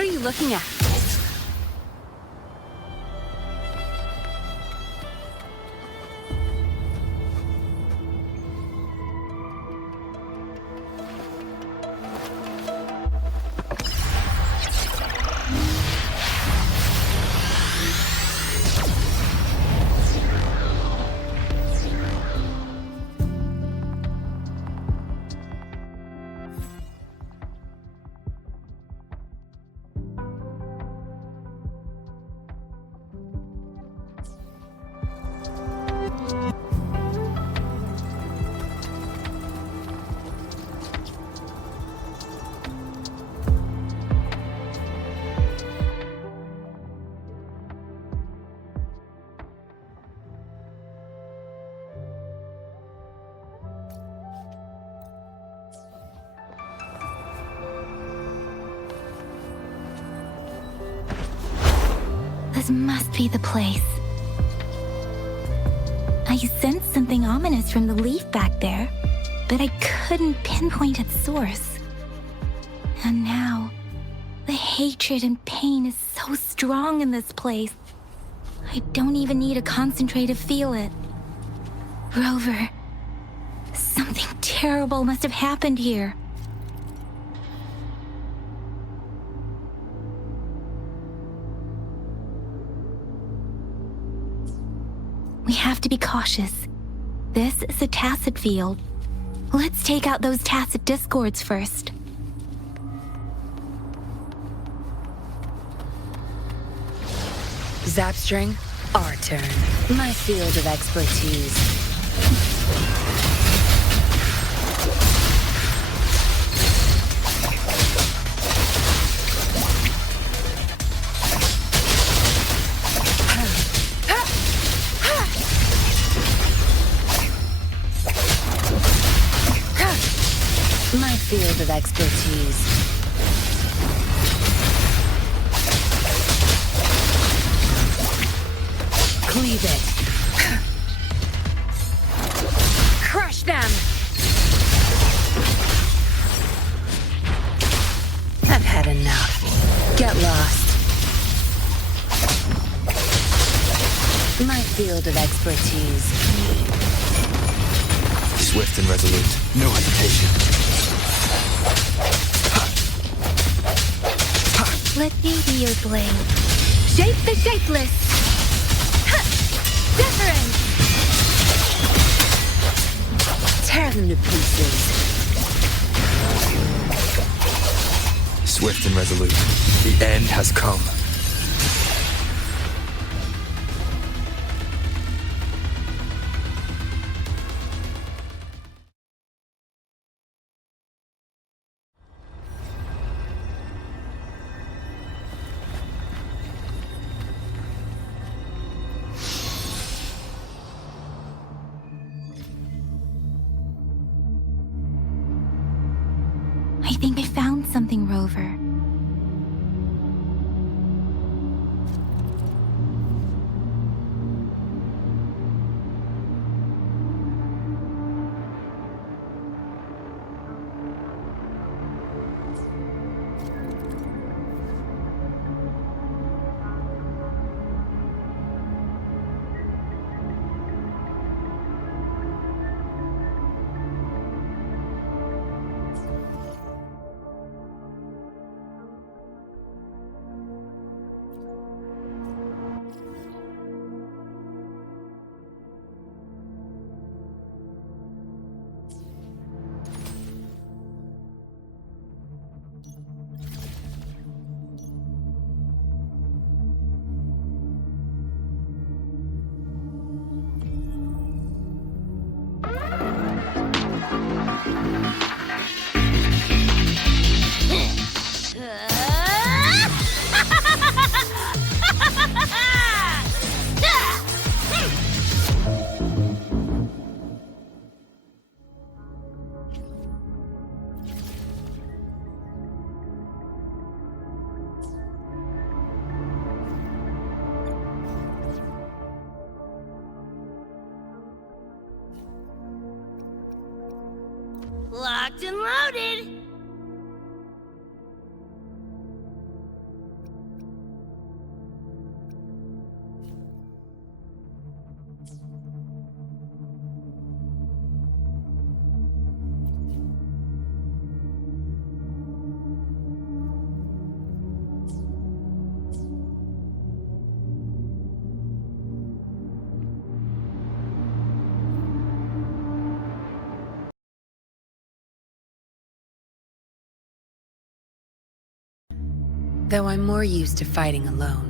are you looking at? This must be the place. I sensed something ominous from the leaf back there, but I couldn't pinpoint its source. And now, the hatred and pain is so strong in this place. I don't even need a concentrate to feel it. Rover, something terrible must have happened here. We have to be cautious. This is a Tacet field. Let's take out those Tacet discords first. Zapstring, our turn. My field of expertise. My field of expertise. Cleave it. Crush them! I've had enough. Get lost. My field of expertise. Swift and resolute. No hesitation. Let me be your blade. Shape the shapeless! Different! Tear them to pieces. Swift and resolute. The end has come. I think I found something, Rover. Locked and loaded! though I'm more used to fighting alone.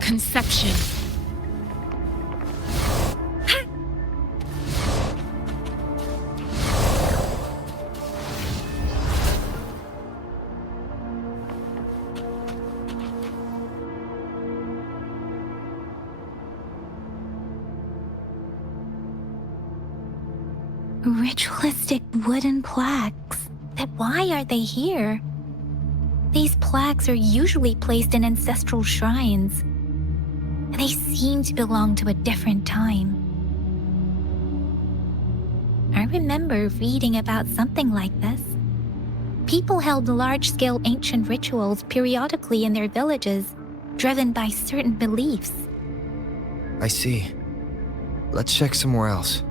Conception. Ritualistic wooden plaques. But why are they here? These plaques are usually placed in ancestral shrines. They seem to belong to a different time. I remember reading about something like this. People held large-scale ancient rituals periodically in their villages, driven by certain beliefs. I see. Let's check somewhere else.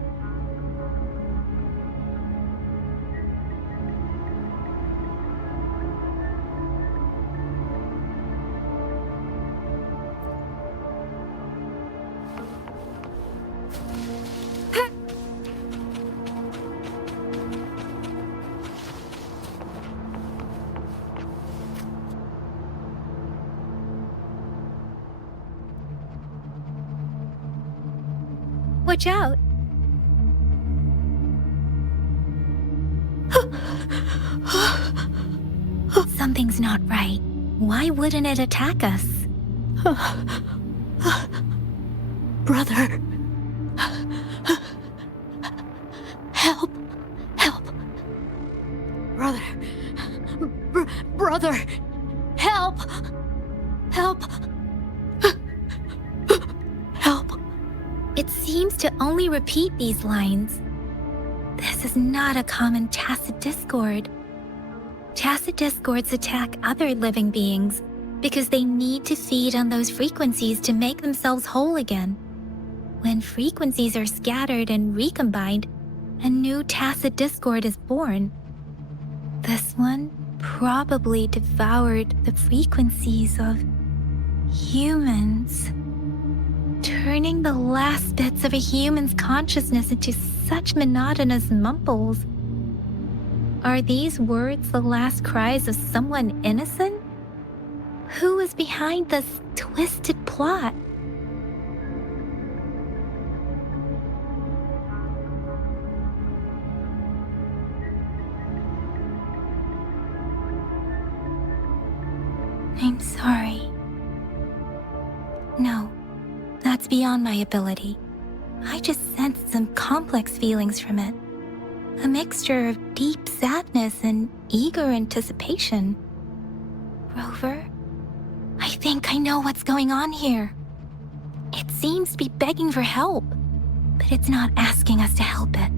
Watch out! Something's not right. Why wouldn't it attack us? Brother. Help. Help. Brother. Brother. Help. Help. Help. It seems to only repeat these lines. This is not a common Tacet discord. Tacet discords attack other living beings because they need to feed on those frequencies to make themselves whole again. When frequencies are scattered and recombined, a new Tacet discord is born. This one probably devoured the frequencies of humans, turning the last bits of a human's consciousness into such monotonous mumbles. Are these words the last cries of someone innocent? Who is behind this twisted plot? I'm sorry. No, that's beyond my ability. I just sensed some complex feelings from it. A mixture of deep sadness and eager anticipation. Rover, I think I know what's going on here. It seems to be begging for help, but it's not asking us to help it.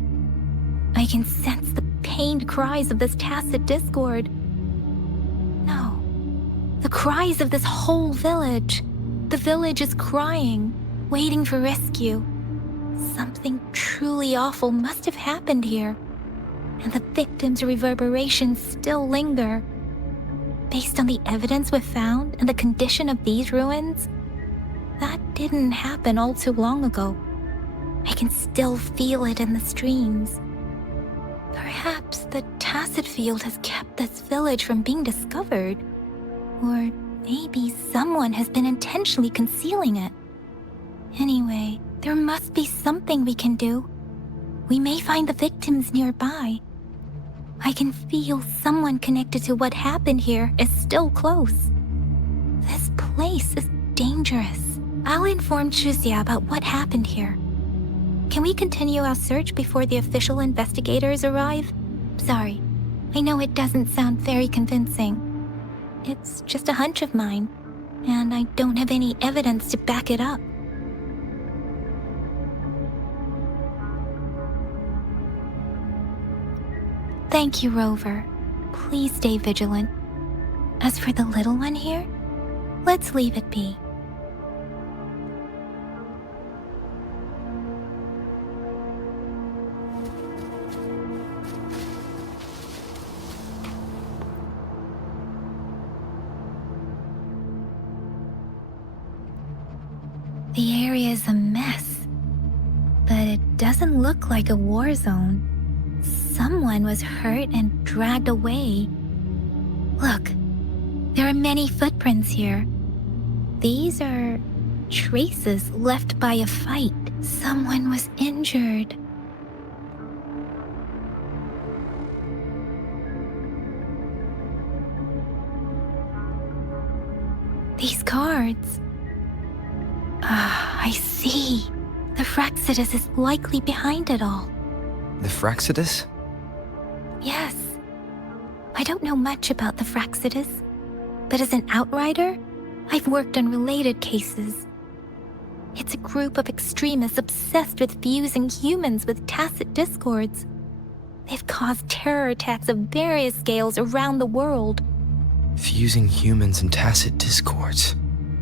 I can sense the pained cries of this Tacet discord. No, the cries of this whole village. The village is crying, waiting for rescue. Something truly awful must have happened here, and the victims' reverberations still linger. Based on the evidence we've found and the condition of these ruins, that didn't happen all too long ago. I can still feel it in the streams. Perhaps the Tacet field has kept this village from being discovered, or maybe someone has been intentionally concealing it. Anyway, there must be something we can do. We may find the victims nearby. I can feel someone connected to what happened here is still close. This place is dangerous. I'll inform Chuzia about what happened here. Can we continue our search before the official investigators arrive? Sorry, I know it doesn't sound very convincing. It's just a hunch of mine, and I don't have any evidence to back it up. Thank you, Rover. Please stay vigilant. As for the little one here, let's leave it be. area's a mess, but it doesn't look like a war zone. Someone was hurt and dragged away. Look, there are many footprints here. These are traces left by a fight. Someone was injured. These cards. I see. The Fractsidus is likely behind it all. The Fractsidus? Yes. I don't know much about the Fractsidus, but as an outrider, I've worked on related cases. It's a group of extremists obsessed with fusing humans with Tacet discords. They've caused terror attacks of various scales around the world. Fusing humans and Tacet discords.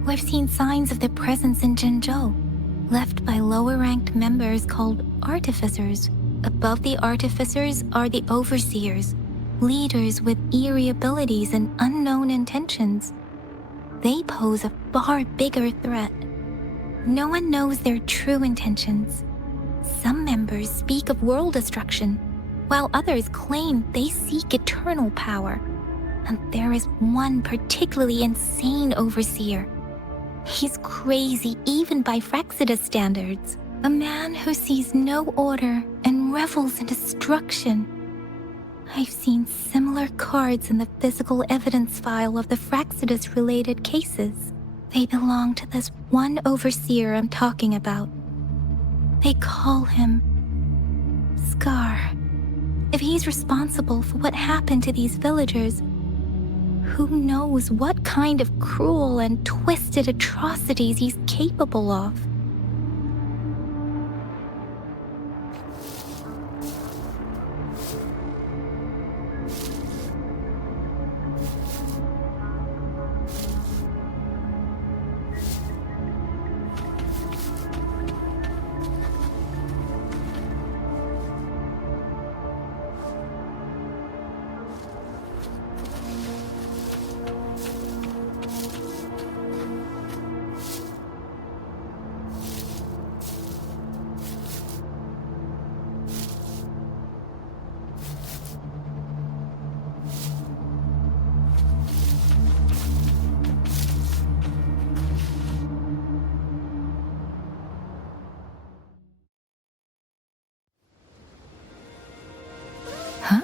We've seen signs of their presence in Jinzhou, left by lower-ranked members called artificers. Above the artificers are the overseers, leaders with eerie abilities and unknown intentions. They pose a far bigger threat. No one knows their true intentions. Some members speak of world destruction, while others claim they seek eternal power. And there is one particularly insane overseer. He's crazy even by Fractsidus standards. A man who sees no order and revels in destruction. I've seen similar cards in the physical evidence file of the Fractsidus-related cases. They belong to this one overseer I'm talking about. They call him Scar. If he's responsible for what happened to these villagers, who knows what kind of cruel and twisted atrocities he's capable of? Huh?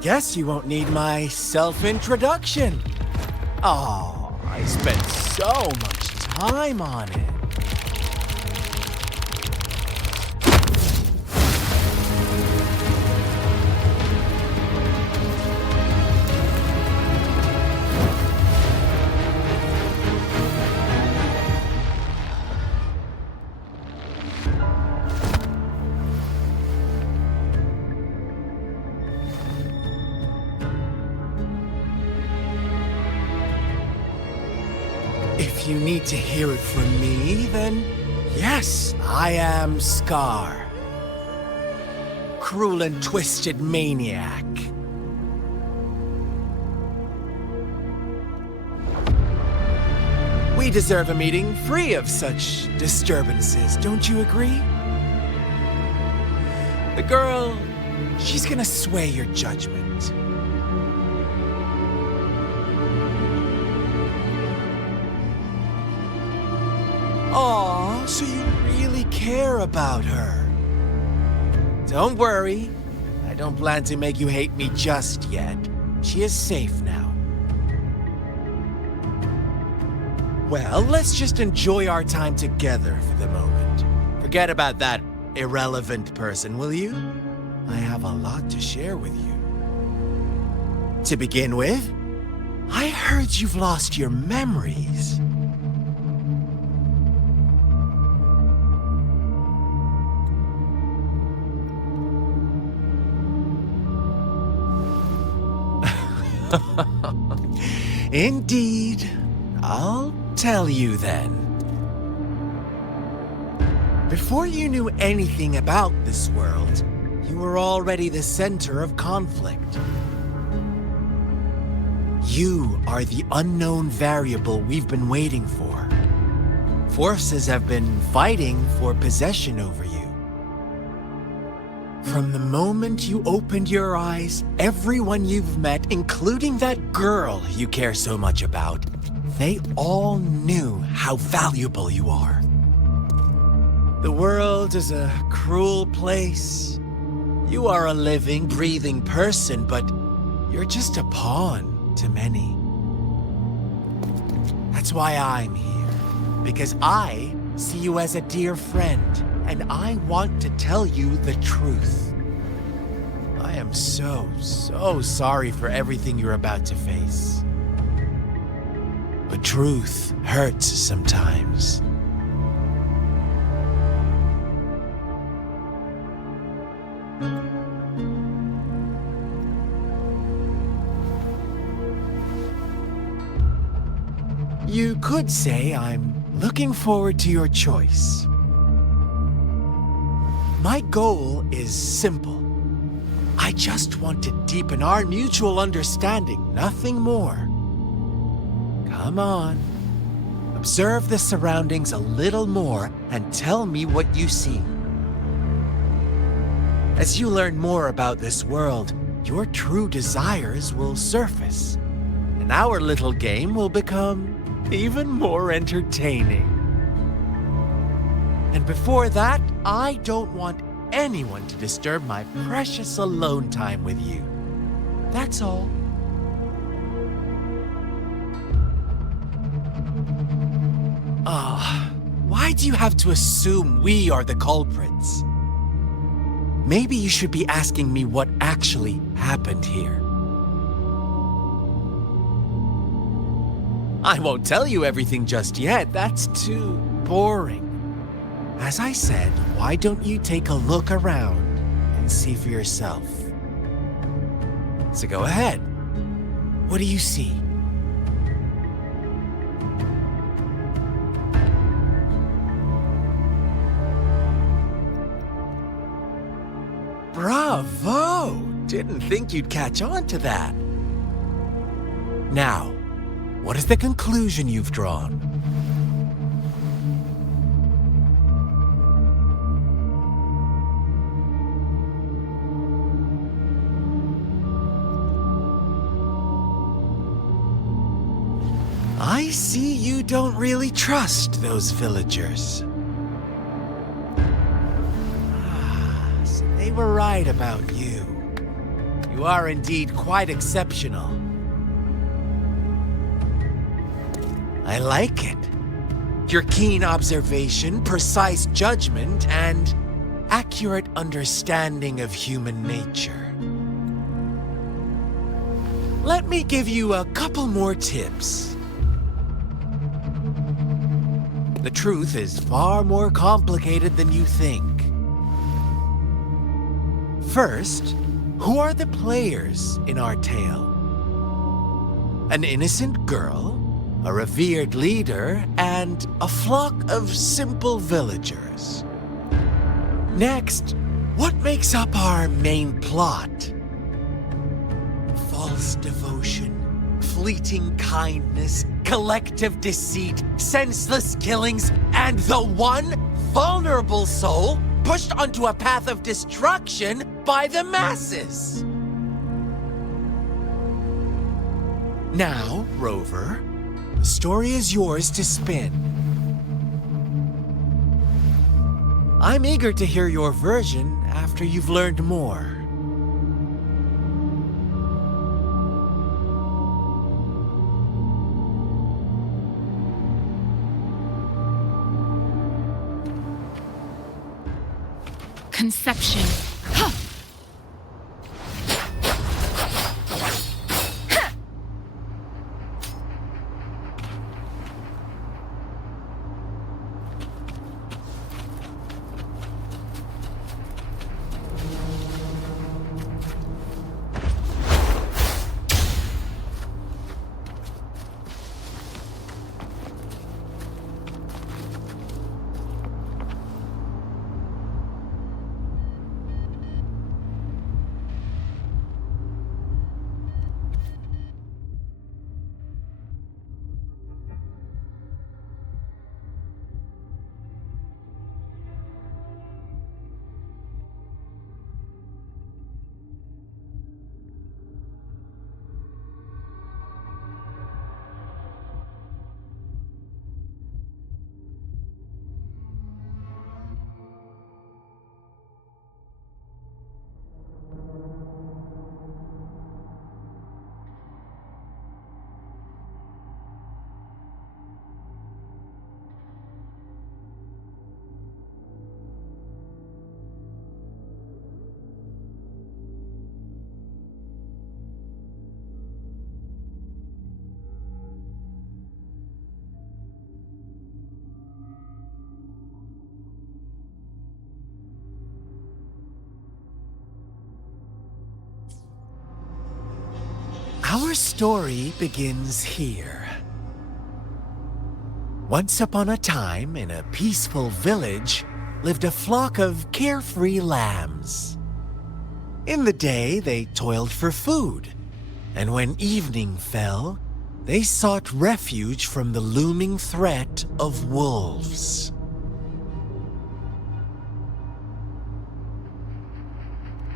Guess you won't need my self-introduction. Oh, I spent so much time on it. If you need to hear it from me, then yes, I am Scar. Cruel and twisted maniac. We deserve a meeting free of such disturbances, don't you agree? The girl, she's gonna sway your judgment. Aw, so you really care about her. Don't worry, I don't plan to make you hate me just yet. She is safe now. Well, let's just enjoy our time together for the moment. Forget about that irrelevant person, will you? I have a lot to share with you. To begin with, I heard you've lost your memories. Indeed. I'll tell you then. Before you knew anything about this world, you were already the center of conflict. You are the unknown variable we've been waiting for. Forces have been fighting for possession over you. From the moment you opened your eyes, everyone you've met, including that girl you care so much about, they all knew how valuable you are. The world is a cruel place. You are a living, breathing person, but you're just a pawn to many. That's why I'm here, because I see you as a dear friend, and I want to tell you the truth. I am so sorry for everything you're about to face. But truth hurts sometimes. You could say I'm looking forward to your choice. My goal is simple. I just want to deepen our mutual understanding, nothing more. Come on. Observe the surroundings a little more and tell me what you see. As you learn more about this world, your true desires will surface, and our little game will become even more entertaining. And before that, I don't want anyone to disturb my precious alone time with you. That's all. Why do you have to assume we are the culprits? Maybe you should be asking me what actually happened here. I won't tell you everything just yet. That's too boring. As I said, why don't you take a look around and see for yourself? So go ahead. What do you see? Bravo! Didn't think you'd catch on to that. Now, what is the conclusion you've drawn? I see you don't really trust those villagers. So they were right about you. You are indeed quite exceptional. I like it. Your keen observation, precise judgment, and accurate understanding of human nature. Let me give you a couple more tips. The truth is far more complicated than you think. First, who are the players in our tale? An innocent girl, a revered leader, and a flock of simple villagers. Next, what makes up our main plot? False devotion, fleeting kindness, collective deceit, senseless killings, and the one vulnerable soul pushed onto a path of destruction by the masses. Now, Rover, the story is yours to spin. I'm eager to hear your version after you've learned more. Conception. Our story begins here. Once upon a time, in a peaceful village, lived a flock of carefree lambs. In the day, they toiled for food, and when evening fell, they sought refuge from the looming threat of wolves.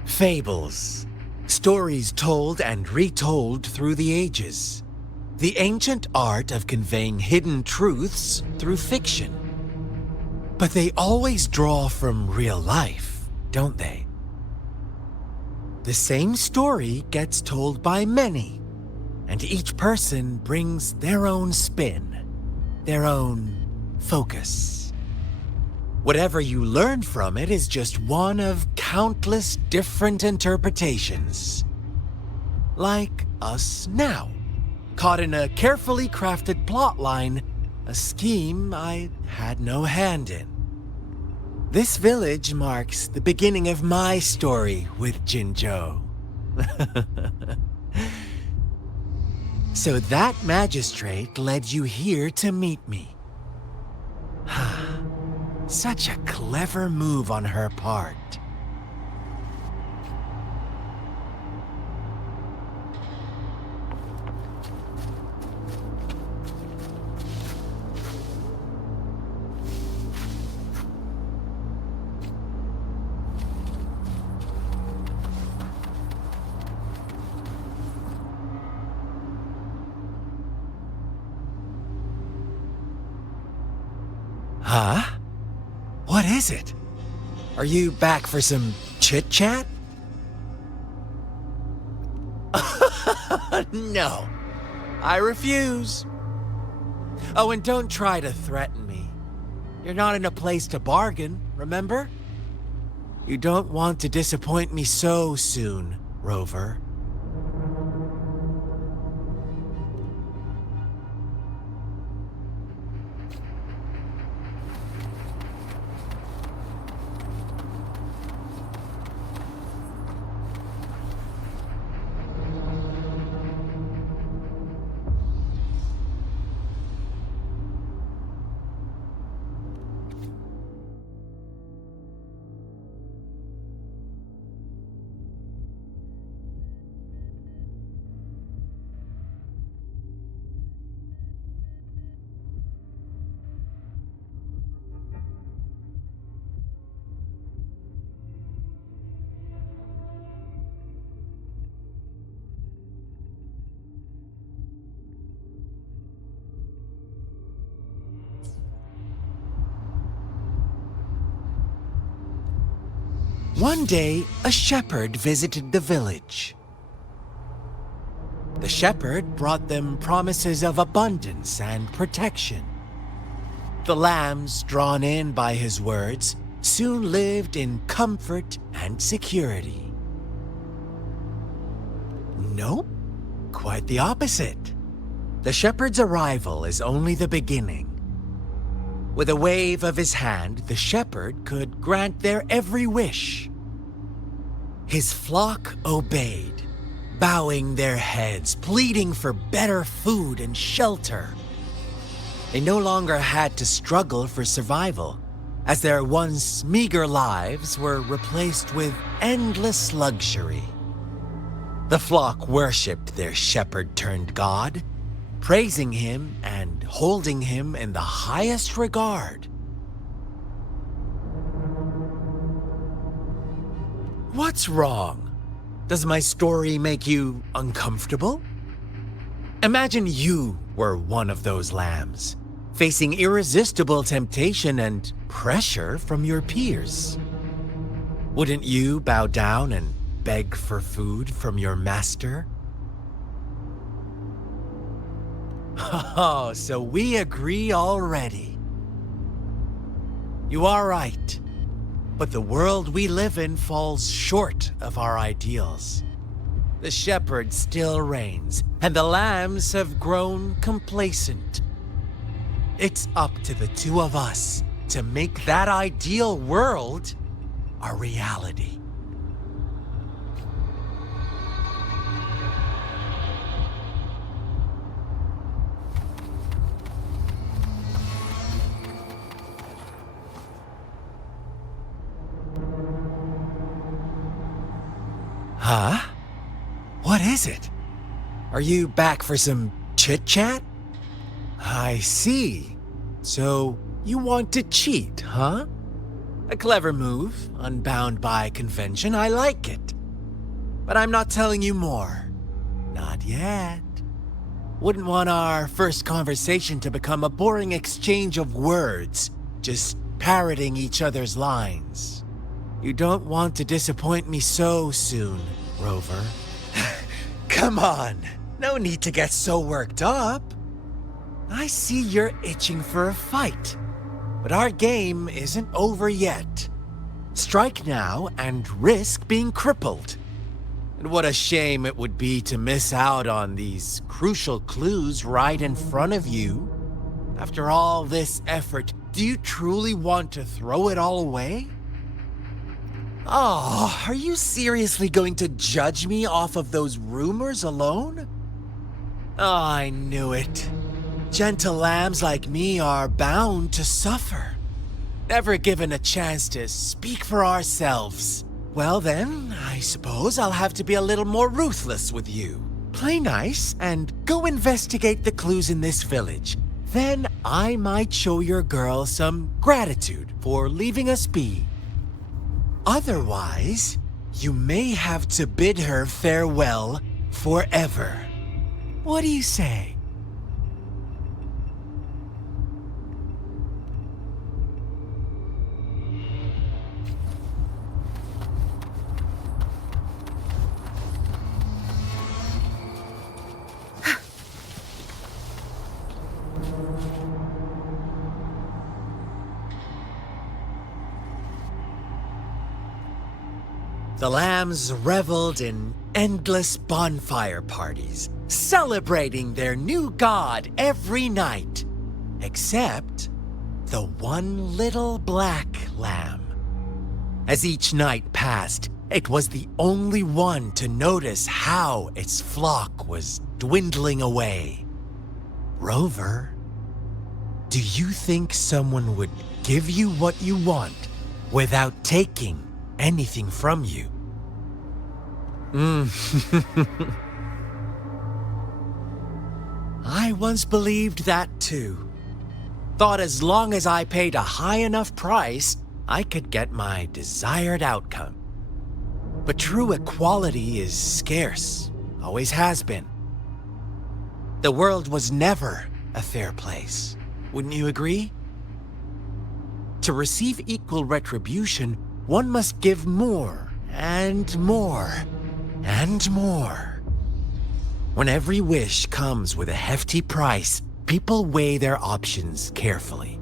Fables. Stories told and retold through the ages. The ancient art of conveying hidden truths through fiction. But they always draw from real life, don't they? The same story gets told by many, and each person brings their own spin, their own focus. Whatever you learn from it is just one of countless different interpretations. Like us now, caught in a carefully crafted plotline, a scheme I had no hand in. This village marks the beginning of my story with Jinzhou. So that magistrate led you here to meet me. Such a clever move on her part. Huh? What is it? Are you back for some chit-chat? No, I refuse. Oh, and don't try to threaten me. You're not in a place to bargain, remember? You don't want to disappoint me so soon, Rover. One day, a shepherd visited the village. The shepherd brought them promises of abundance and protection. The lambs, drawn in by his words, soon lived in comfort and security. Nope, quite the opposite. The shepherd's arrival is only the beginning. With a wave of his hand, the shepherd could grant their every wish. His flock obeyed, bowing their heads, pleading for better food and shelter. They no longer had to struggle for survival, as their once meager lives were replaced with endless luxury. The flock worshipped their shepherd-turned-god, praising him and holding him in the highest regard. What's wrong? Does my story make you uncomfortable? Imagine you were one of those lambs, facing irresistible temptation and pressure from your peers. Wouldn't you bow down and beg for food from your master? Oh, so we agree already. You are right, but the world we live in falls short of our ideals. The shepherd still reigns, and the lambs have grown complacent. It's up to the two of us to make that ideal world a reality. Huh? What is it? Are you back for some chit-chat? I see. So, you want to cheat, huh? A clever move, unbound by convention. I like it. But I'm not telling you more. Not yet. Wouldn't want our first conversation to become a boring exchange of words, just parroting each other's lines. You don't want to disappoint me so soon, Rover. Come on, no need to get so worked up. I see you're itching for a fight, but our game isn't over yet. Strike now and risk being crippled. And what a shame it would be to miss out on these crucial clues right in front of you. After all this effort, do you truly want to throw it all away? Oh, are you seriously going to judge me off of those rumors alone? Oh, I knew it. Gentle lambs like me are bound to suffer. Never given a chance to speak for ourselves. Well then, I suppose I'll have to be a little more ruthless with you. Play nice and go investigate the clues in this village. Then I might show your girl some gratitude for leaving us be. Otherwise, you may have to bid her farewell forever. What do you say? The lambs reveled in endless bonfire parties, celebrating their new god every night. Except the one little black lamb. As each night passed, it was the only one to notice how its flock was dwindling away. Rover, do you think someone would give you what you want without taking anything from you? I once believed that too. Thought as long as I paid a high enough price, I could get my desired outcome. But true equality is scarce, always has been. The world was never a fair place, wouldn't you agree? To receive equal retribution, one must give more and more and more. When every wish comes with a hefty price, people weigh their options carefully.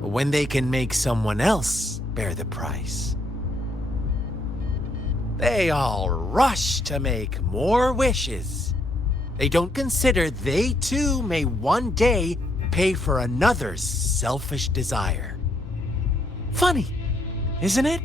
But when they can make someone else bear the price, they all rush to make more wishes. They don't consider they too may one day pay for another's selfish desire. Funny, isn't it?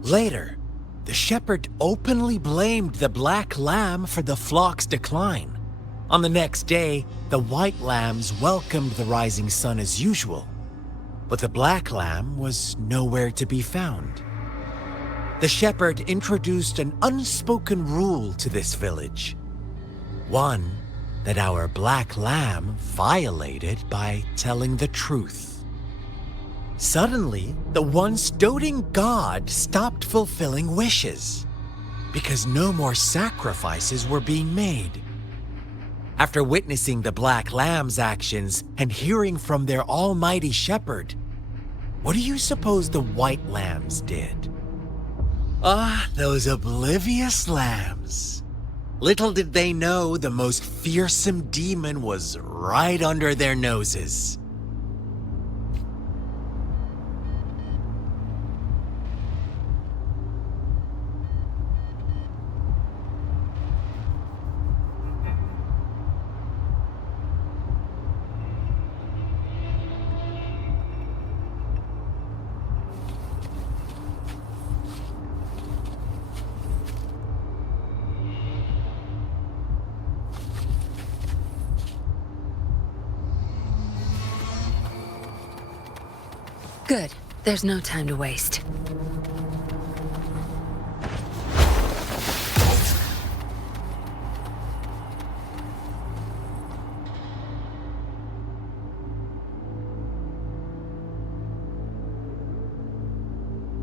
Later, the shepherd openly blamed the black lamb for the flock's decline. On the next day, the white lambs welcomed the rising sun as usual, but the black lamb was nowhere to be found. The shepherd introduced an unspoken rule to this village. One that our black lamb violated by telling the truth. Suddenly, the once doting god stopped fulfilling wishes, because no more sacrifices were being made. After witnessing the black lamb's actions and hearing from their almighty shepherd, what do you suppose the white lambs did? Ah, those oblivious lambs. Little did they know the most fearsome demon was right under their noses. Good. There's no time to waste.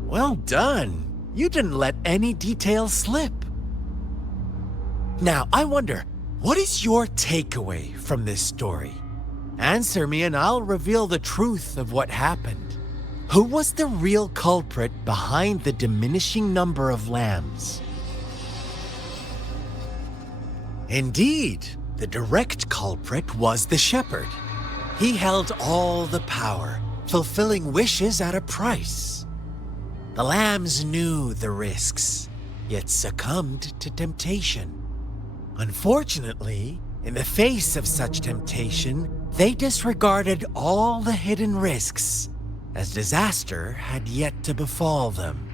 Well done. You didn't let any details slip. Now, I wonder, what is your takeaway from this story? Answer me and I'll reveal the truth of what happened. Who was the real culprit behind the diminishing number of lambs? Indeed, the direct culprit was the shepherd. He held all the power, fulfilling wishes at a price. The lambs knew the risks, yet succumbed to temptation. Unfortunately, in the face of such temptation, they disregarded all the hidden risks, as disaster had yet to befall them.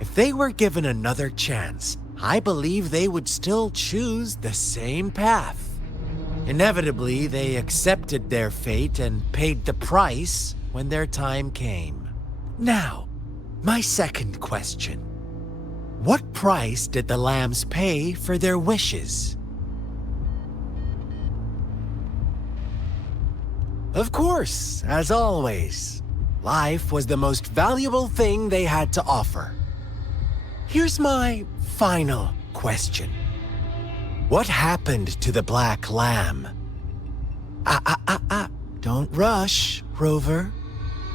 If they were given another chance, I believe they would still choose the same path. Inevitably, they accepted their fate and paid the price when their time came. Now, my second question. What price did the lambs pay for their wishes? Of course, as always, life was the most valuable thing they had to offer. Here's my final question. What happened to the black lamb? Don't rush, Rover.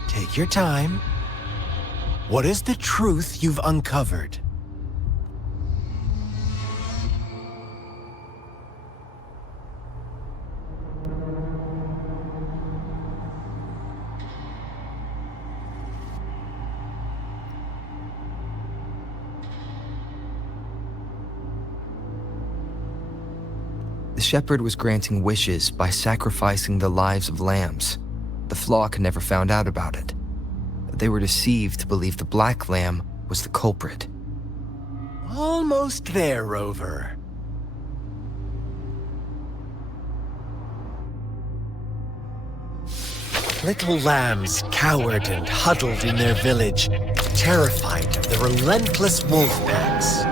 Take your time. What is the truth you've uncovered? The shepherd was granting wishes by sacrificing the lives of lambs. The flock never found out about it. They were deceived to believe the black lamb was the culprit. Almost there, Rover. Little lambs cowered and huddled in their village, terrified of the relentless wolf packs.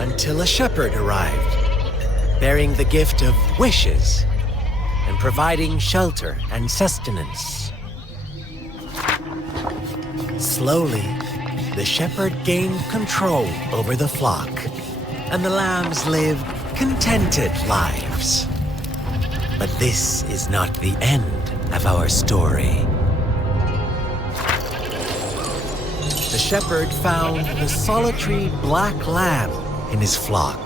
Until a shepherd arrived, bearing the gift of wishes and providing shelter and sustenance. Slowly, the shepherd gained control over the flock, and the lambs lived contented lives. But this is not the end of our story. The shepherd found the solitary black lamb in his flock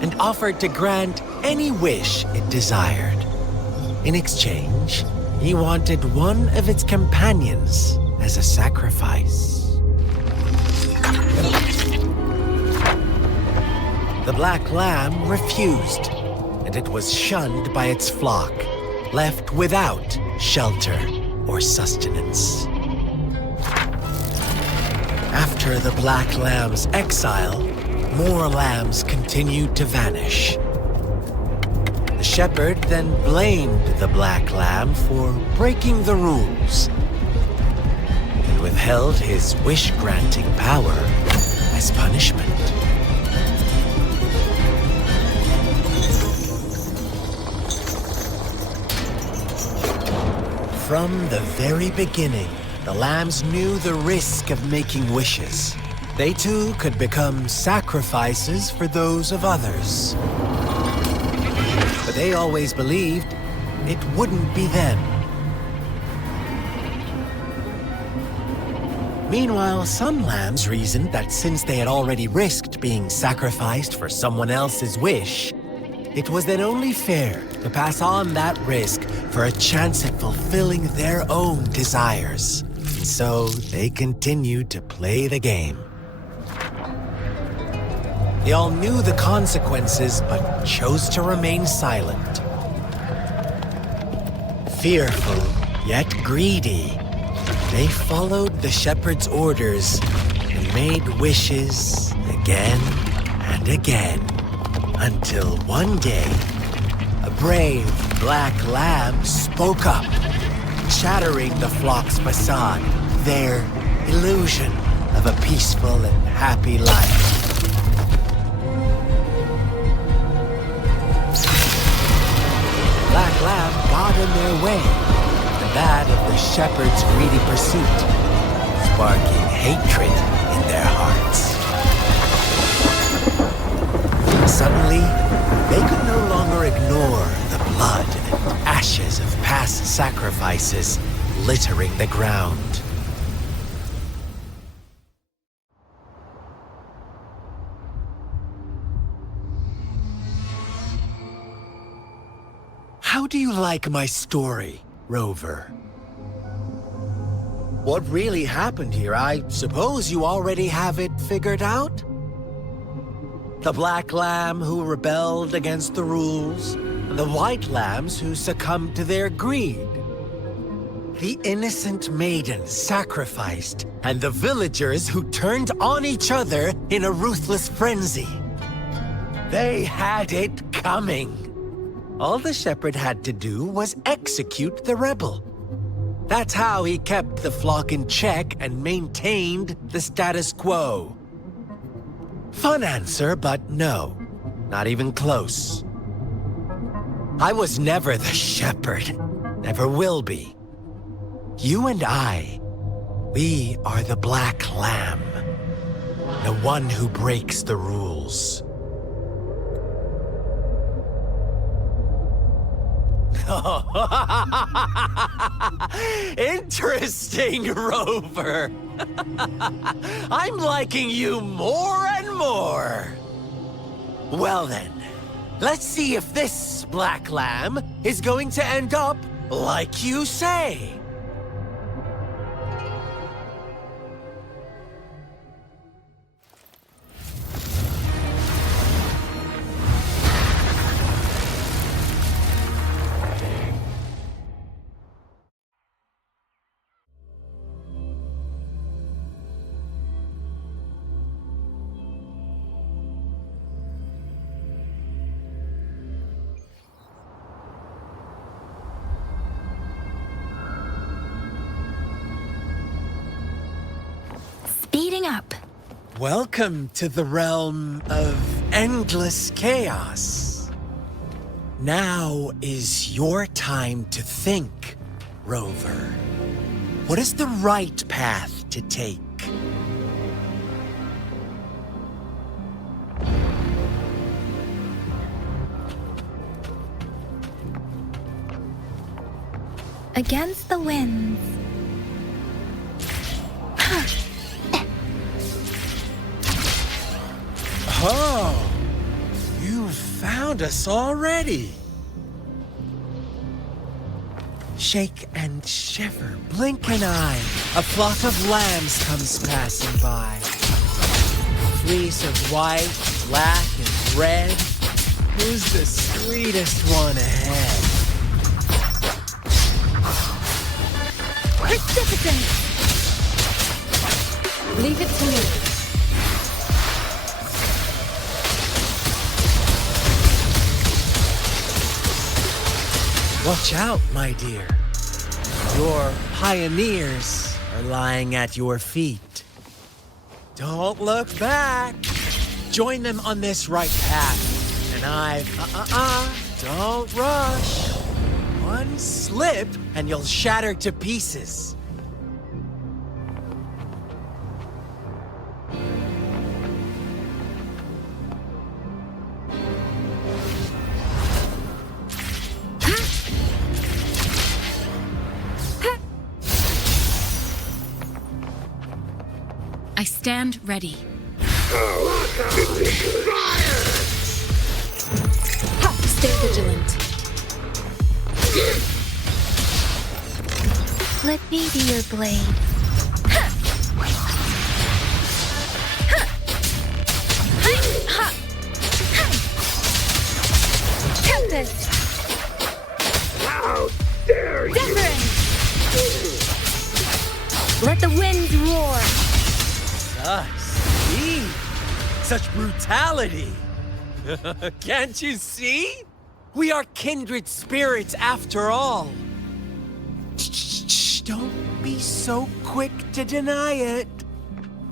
and offered to grant any wish it desired. In exchange, he wanted one of its companions as a sacrifice. The black lamb refused, and it was shunned by its flock, left without shelter or sustenance. After the black lamb's exile, more lambs continued to vanish. The shepherd then blamed the black lamb for breaking the rules and withheld his wish-granting power as punishment. From the very beginning, the lambs knew the risk of making wishes. They too could become sacrifices for those of others. But they always believed it wouldn't be them. Meanwhile, some lambs reasoned that since they had already risked being sacrificed for someone else's wish, it was then only fair to pass on that risk for a chance at fulfilling their own desires. And so they continued to play the game. They all knew the consequences, but chose to remain silent. Fearful, yet greedy, they followed the shepherd's orders and made wishes again and again, until one day, a brave black lamb spoke up, shattering the flock's facade, their illusion of a peaceful and happy life. Black lamb got in their way, and that of the shepherd's greedy pursuit, sparking hatred in their hearts. Suddenly, they could no longer ignore the blood and ashes of past sacrifices littering the ground. How do you like my story, Rover? What really happened here? I suppose you already have it figured out? The black lamb who rebelled against the rules, and the white lambs who succumbed to their greed. The innocent maiden sacrificed, and the villagers who turned on each other in a ruthless frenzy. They had it coming. All the shepherd had to do was execute the rebel. That's how he kept the flock in check and maintained the status quo. Fun answer, but no, not even close. I was never the shepherd, never will be. You and I, we are the black lamb, the one who breaks the rules. Interesting, Rover. I'm liking you more and more. Well then, let's see if this black lamb is going to end up like you say. Speeding up. Welcome to the realm of endless chaos. Now is your time to think, Rover. What is the right path to take? Against the winds. Oh, you found us already. Shake and shiver, blink an eye. A flock of lambs comes passing by. Fleece of white, black, and red. Who's the sweetest one ahead? Precipitant! Leave it to me. Watch out, my dear. Your pioneers are lying at your feet. Don't look back. Join them on this right path. And don't rush. One slip and you'll shatter to pieces. I stand ready. Ha! Stay vigilant. Let me be your blade. Tempest! How dare you! Let the winds roar! Such brutality! Can't you see? We are kindred spirits after all. Shh, don't be so quick to deny it.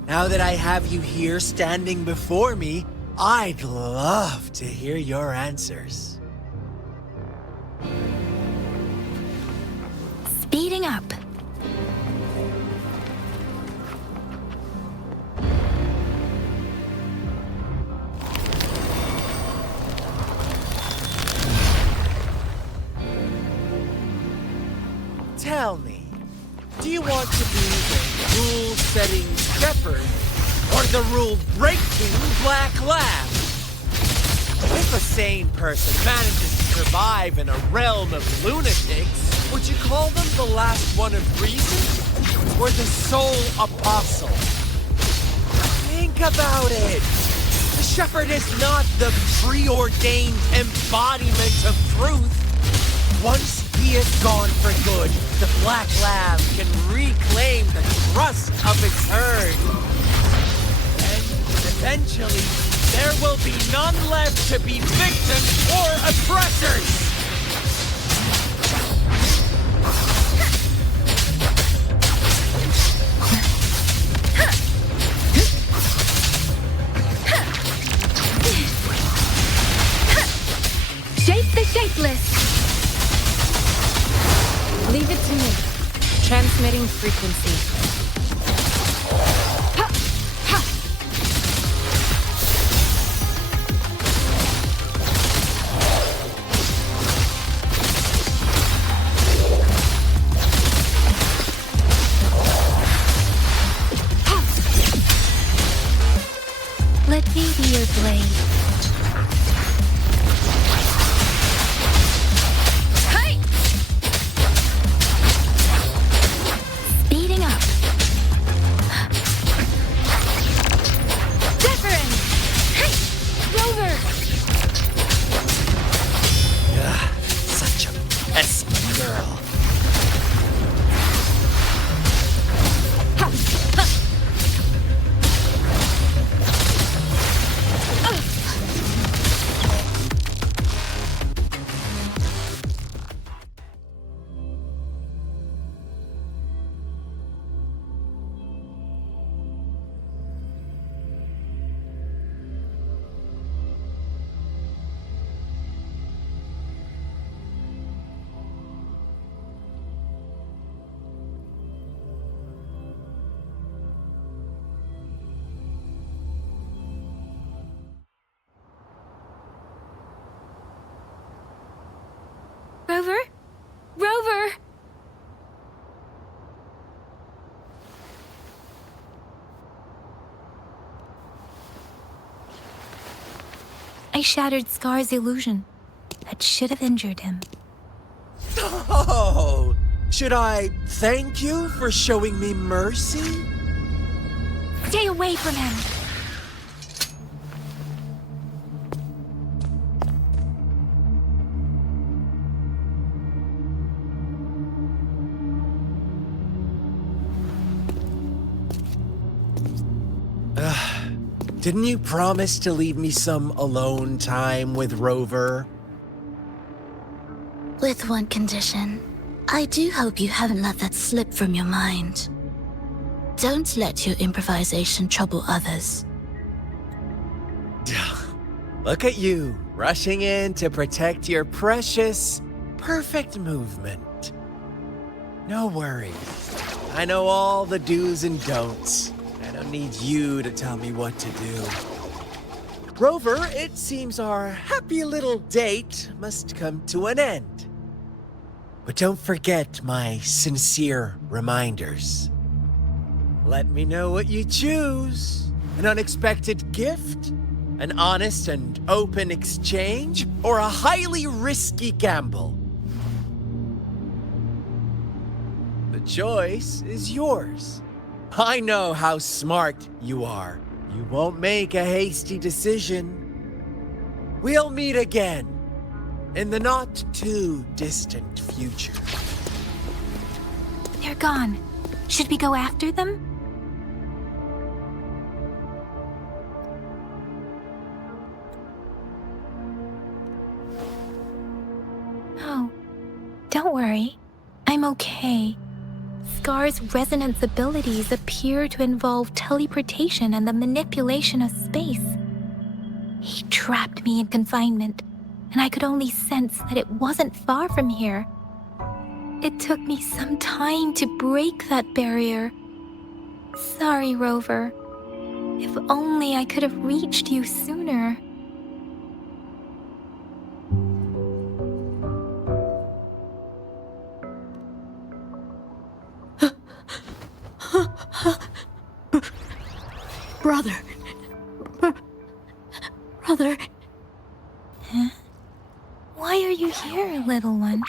Now that I have you here standing before me, I'd love to hear your answers. Speeding up. Tell me, do you want to be the rule-setting shepherd or the rule-breaking black lamb? If a sane person manages to survive in a realm of lunatics, would you call them the last one of reason or the sole apostle? Think about it. The shepherd is not the preordained embodiment of truth. Once he is gone for good, the black lamb can reclaim the trust of its herd. And eventually, there will be none left to be victims or oppressors! Shape the shapeless! Leave it to me. Transmitting frequency. Ha! Ha! Let me be your blade. Rover? Rover! I shattered Scar's illusion. That should have injured him. Oh! Should I thank you for showing me mercy? Stay away from him! Didn't you promise to leave me some alone time with Rover? With one condition. I do hope you haven't let that slip from your mind. Don't let your improvisation trouble others. Look at you, rushing in to protect your precious, perfect movement. No worries. I know all the do's and don'ts. I don't need you to tell me what to do. Rover, it seems our happy little date must come to an end. But don't forget my sincere reminders. Let me know what you choose. An unexpected gift? An honest and open exchange? Or a highly risky gamble? The choice is yours. I know how smart you are. You won't make a hasty decision. We'll meet again in the not-too-distant future. They're gone. Should we go after them? No. Don't worry. I'm okay. Scar's resonance abilities appear to involve teleportation and the manipulation of space. He trapped me in confinement, and I could only sense that it wasn't far from here. It took me some time to break that barrier. Sorry, Rover. If only I could have reached you sooner. Brother. Brother. Huh? Why are you here, little one?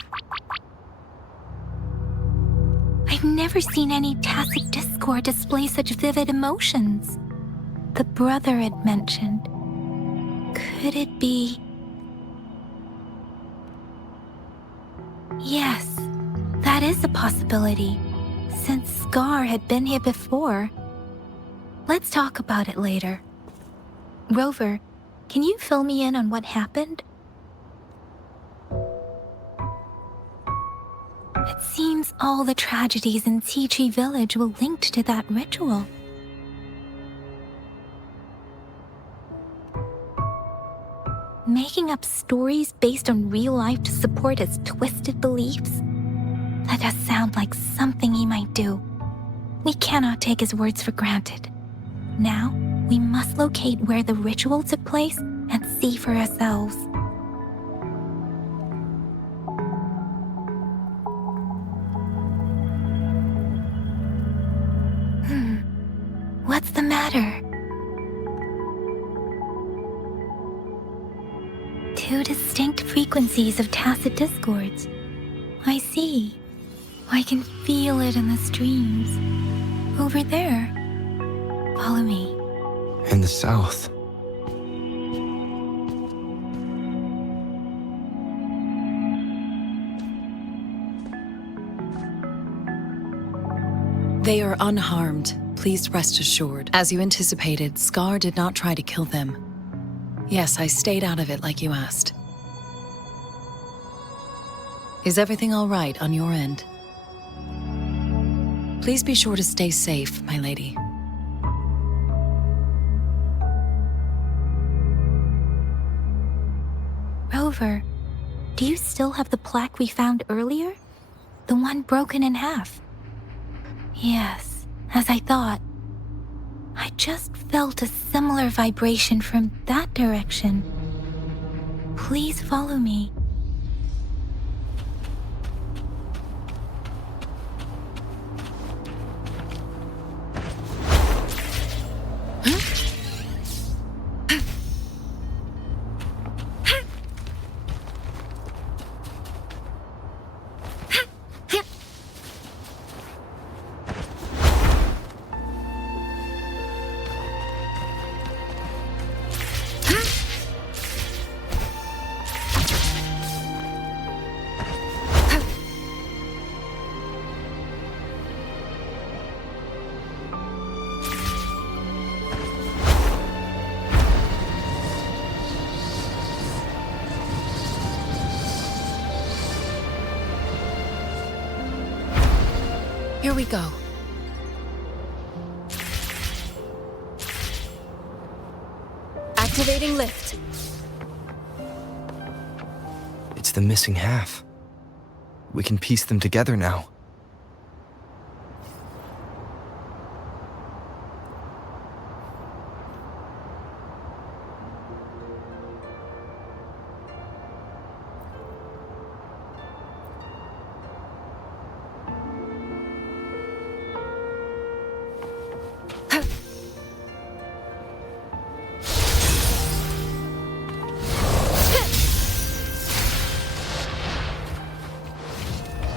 I've never seen any Tacet discord display such vivid emotions. The brother had mentioned. Could it be... Yes, that is a possibility, since Scar had been here before. Let's talk about it later. Rover, can you fill me in on what happened? It seems all the tragedies in QICHI village were linked to that ritual. Making up stories based on real life to support his twisted beliefs? That does sound like something he might do. We cannot take his words for granted. Now, we must locate where the ritual took place and see for ourselves. What's the matter? Two distinct frequencies of Tacet discords. I see. I can feel it in the streams. Over there. Follow me. In the south. They are unharmed. Please rest assured. As you anticipated, Scar did not try to kill them. Yes, I stayed out of it like you asked. Is everything all right on your end? Please be sure to stay safe, my lady. Rover, do you still have the plaque we found earlier? The one broken in half? Yes, as I thought. I just felt a similar vibration from that direction. Please follow me. Here we go. Activating lift. It's the missing half. We can piece them together now.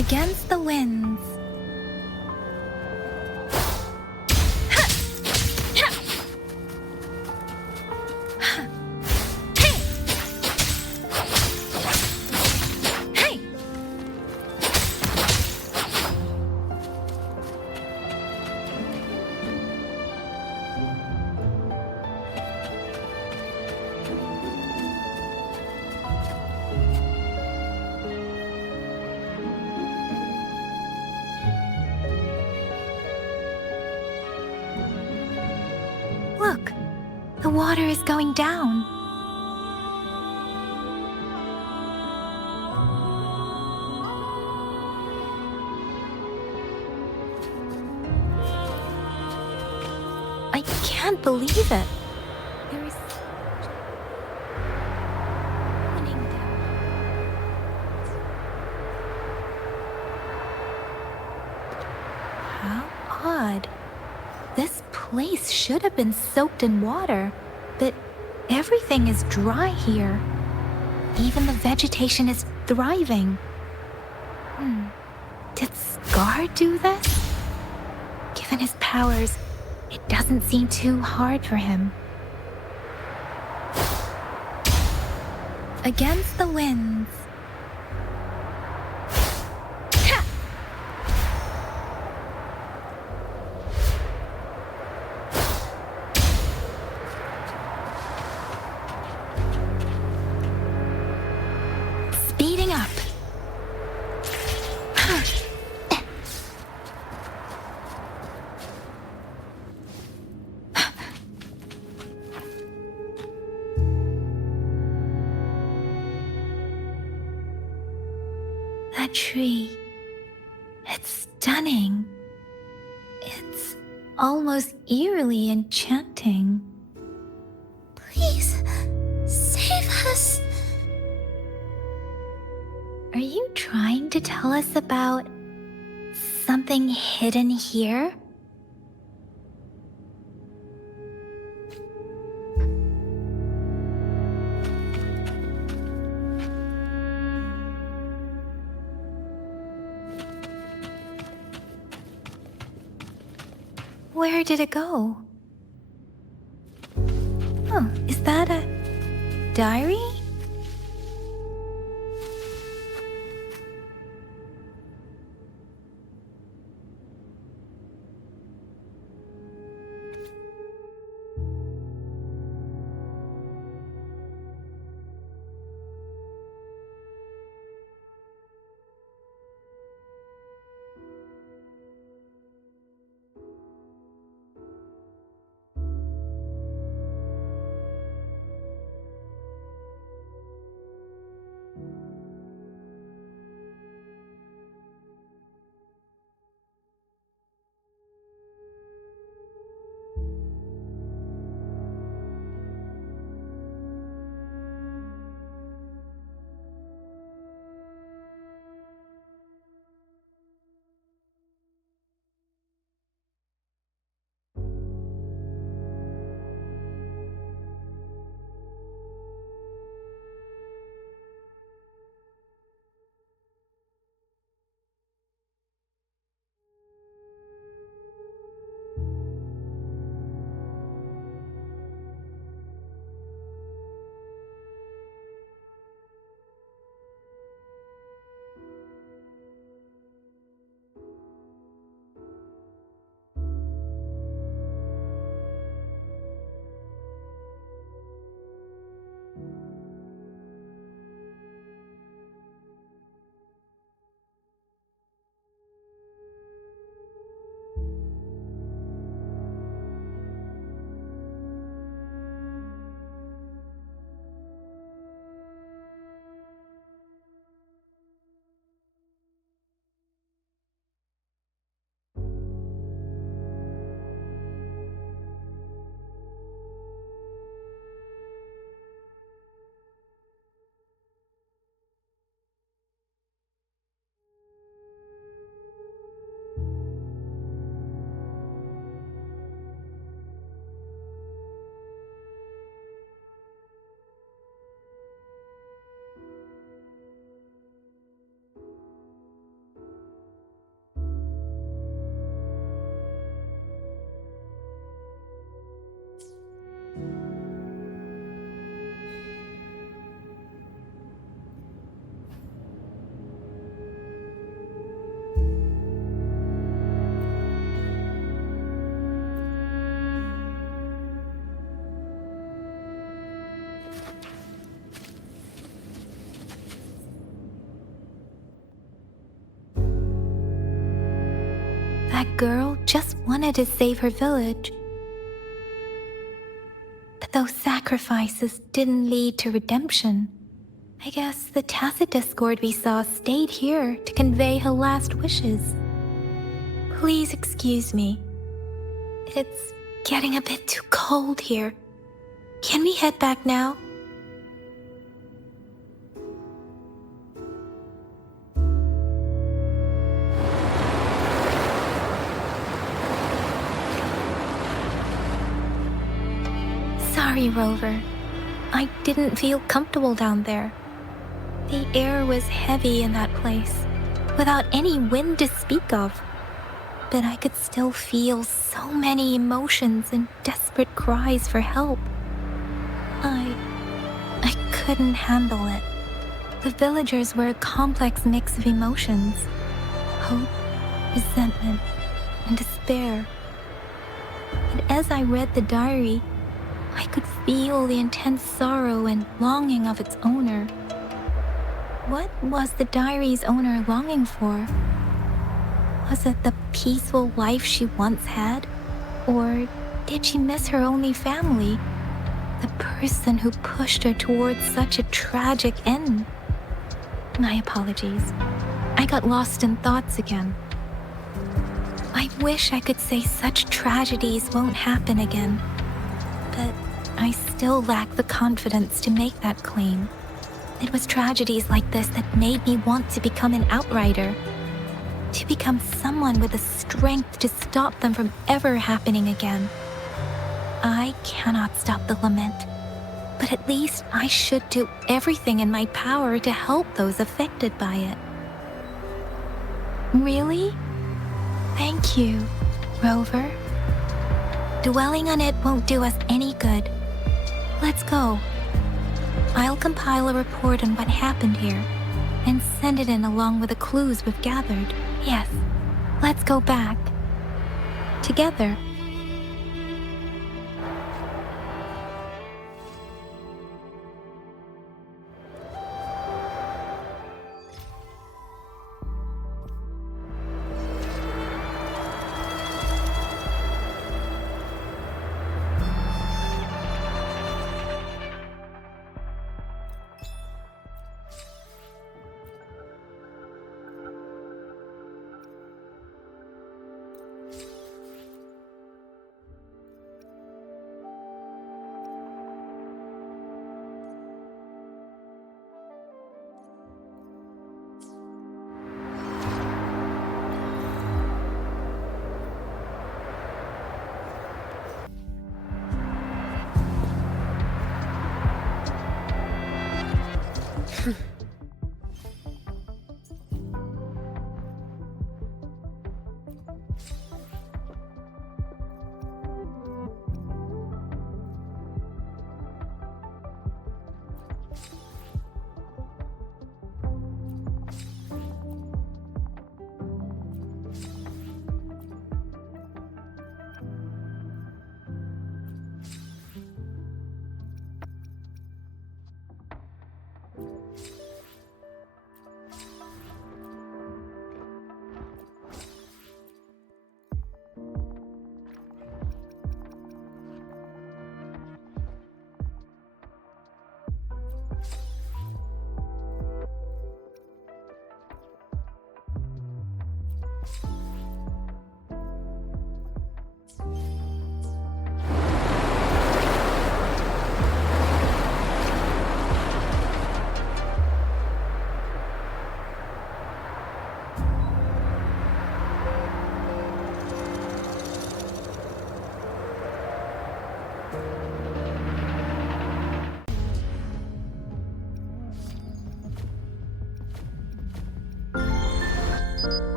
Against the winds. Look, the water is going down. I can't believe it. There is running down. How odd. This place should have been soaked in water, but everything is dry here. Even the vegetation is thriving. Did Scar do this? Given his powers, it doesn't seem too hard for him. Against the winds. Speeding up. That tree. It's stunning. It's almost eerily enchanting. Please, save us. Are you trying to tell us about something hidden here? Where did it go? Oh, is that a diary? That girl just wanted to save her village. But those sacrifices didn't lead to redemption. I guess the Tacet discord we saw stayed here to convey her last wishes. Please excuse me. It's getting a bit too cold here. Can we head back now? Sorry, Rover. I didn't feel comfortable down there. The air was heavy in that place, without any wind to speak of. But I could still feel so many emotions and desperate cries for help. I couldn't handle it. The villagers were a complex mix of emotions: hope, resentment, and despair. And as I read the diary, I could feel the intense sorrow and longing of its owner. What was the diary's owner longing for? Was it the peaceful life she once had? Or did she miss her only family? The person who pushed her towards such a tragic end? My apologies. I got lost in thoughts again. I wish I could say such tragedies won't happen again. But I still lack the confidence to make that claim. It was tragedies like this that made me want to become an outrider. To become someone with the strength to stop them from ever happening again. I cannot stop the lament, but at least I should do everything in my power to help those affected by it. Really? Thank you, Rover. Dwelling on it won't do us any good. Let's go. I'll compile a report on what happened here and send it in along with the clues we've gathered. Yes, let's go back. Together.